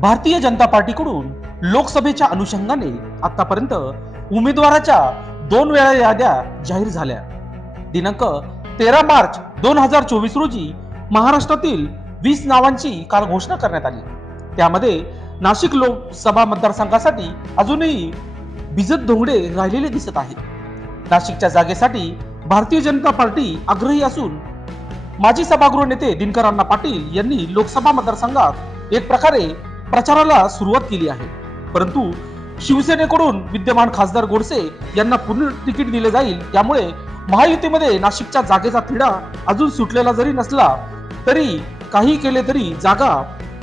भारतीय जनता पार्टीकडून लोकसभेच्या अनुषंगाने आतापर्यंत उमेदवाराच्या दोन वेळा याद्या जाहीर झाल्या. दिनांक तेरा मार्च दोन हजार चोवीस रोजी महाराष्ट्रातील वीस नावांची काल घोषणा करण्यात आली. त्यामध्ये नाशिक लोकसभा मतदारसंघासाठी अजूनही भिजत धोंगडे राहिलेले दिसत आहेत. नाशिकच्या जागेसाठी भारतीय जनता पार्टी आग्रही असून माजी सभागृह नेते दिनकरांना पाटील यांनी लोकसभा मतदारसंघात एक प्रकारे प्रचाराला सुरुवात केली आहे. परंतु शिवसेनेकडून विद्यमान खासदार गोडसे यांना पुन्हा तिकीट दिले जाईल त्यामुळे महायुतीमध्ये नाशिकच्या जागेचा तिढा अजून सुटलेला जरी नसला तरी काही केले तरी जागा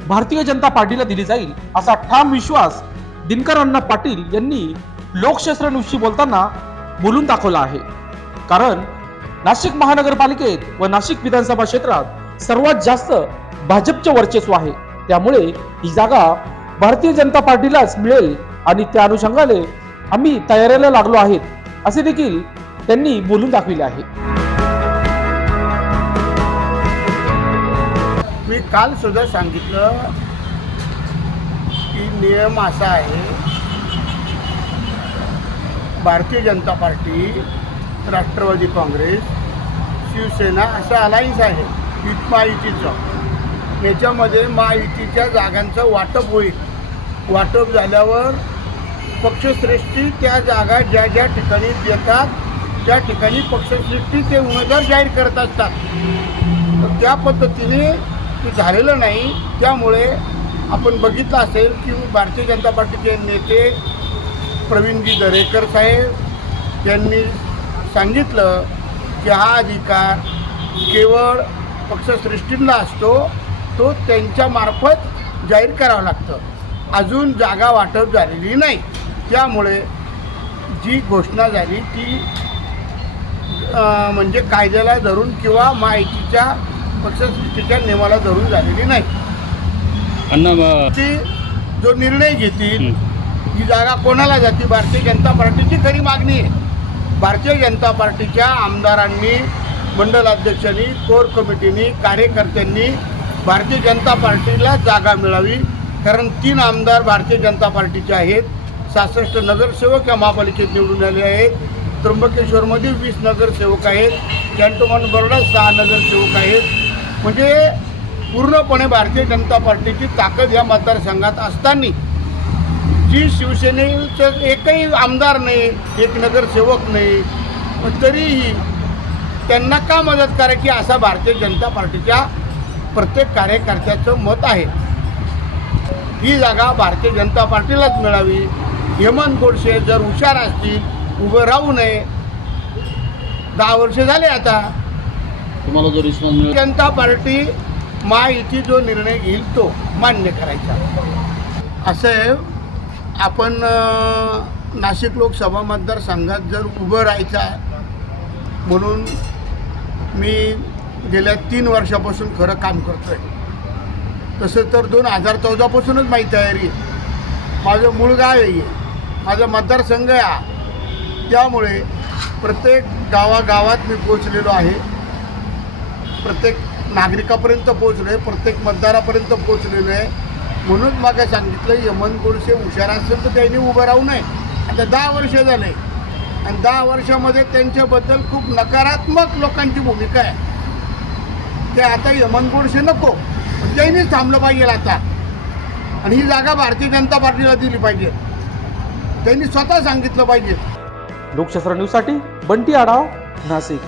भारतीय जनता पार्टीला दिली जाईल असा ठाम विश्वास दिनकर अण्णा पाटील यांनी लोकशास्त्र बोलताना बोलून दाखवला आहे. कारण नाशिक महानगरपालिकेत व नाशिक विधानसभा क्षेत्रात सर्वात जास्त भाजपचे वर्चस्व आहे. त्यामुळे ही जागा भारतीय जनता पार्टीलाच मिळेल आणि त्या अनुषंगाने आम्ही तयारीला लागलो आहेत असे देखील त्यांनी बोलून दाखविले आहे. मी काल सुद्धा सांगितलं की नियम असा आहे भारतीय जनता पार्टी राष्ट्रवादी काँग्रेस शिवसेना असा अलायन्स आहे युतमायुतीचं याच्यामध्ये महायुतीच्या जागांचं वाटप होईल. वाटप झाल्यावर पक्षश्रेष्ठी त्या जागा ज्या ज्या ठिकाणी देतात त्या ठिकाणी पक्षश्रेष्ठी ते उमेदवार जाहीर करत असतात. तर त्या पद्धतीने ते झालेलं नाही. त्यामुळे आपण बघितलं असेल की भारतीय जनता पार्टीचे नेते प्रवीणजी दरेकर साहेब यांनी सांगितलं की हा अधिकार केवळ पक्षश्रेष्ठींना असतो तो त्यांच्यामार्फत जाहीर करावं लागतं. अजून जागा वाटप झालेली नाही. त्यामुळे जी घोषणा झाली ती म्हणजे कायद्याला धरून किंवा माहितीच्या पक्षसृष्टीच्या नियमाला धरून झालेली नाही. ती जो निर्णय घेतील हं. ही जागा कोणाला जाते भारतीय जनता पार्टीची खरी मागणी आहे. भारतीय जनता पार्टीच्या आमदारांनी मंडल अध्यक्षांनी कोर कमिटीनी कार्यकर्त्यांनी भारतीय जनता पार्टीला जागा मिळावी कारण तीन आमदार भारतीय जनता पार्टीचे आहेत. सहासष्ट नगरसेवक या महापालिकेत निवडून आले आहेत. त्र्यंबकेश्वरमध्ये वीस नगरसेवक आहेत. कॅन्टोमन बरोडा सहा नगरसेवक आहेत. म्हणजे पूर्णपणे भारतीय जनता पार्टीची ताकद या मतदारसंघात असताना जी शिवसेनेचं एकही आमदार नाही एक नगरसेवक नाही तरीही त्यांना का मदत करायची असा भारतीय जनता पार्टीच्या प्रत्येक कार्यकर्त्याचं मत आहे. ही जागा भारतीय जनता पार्टीलाच मिळावी. हेमंत गोडसे जर हुशार असतील उभं राहू नये. दहा वर्ष झाले आता. तुम्हाला जो रिस्पॉन्स जनता पार्टी महायुती जो निर्णय घेईल तो मान्य करायचा. असं आहे आपण नाशिक लोकसभा मतदारसंघात जर उभं राहायचं म्हणून मी गेल्या तीन वर्षापासून खरं काम करतो आहे तसं तर दोन हजार चौदापासूनच माझी तयारी आहे. माझं मूळ गाव आहे. माझा मतदारसंघ आहे त्यामुळे प्रत्येक गावागावात मी पोचलेलो आहे. प्रत्येक नागरिकापर्यंत पोचलो आहे. प्रत्येक मतदारापर्यंत पोचलेलो आहे. म्हणून मागे सांगितलं यमन गोडसे हुशार असेल तर त्यांनी उभं राहू नये. आता दहा वर्ष झाले. आणि दहा वर्षामध्ये त्यांच्याबद्दल खूप नकारात्मक लोकांची भूमिका आहे. ते आता यमन गोडसे नको. पण त्यांनीच थांबलं पाहिजे आता. आणि ही जागा भारतीय जनता पार्टीला दिली पाहिजे. त्यांनी स्वतः सांगितलं पाहिजे. लोकशास्त्र न्यूजसाठी बंटी आढाव नाशिक.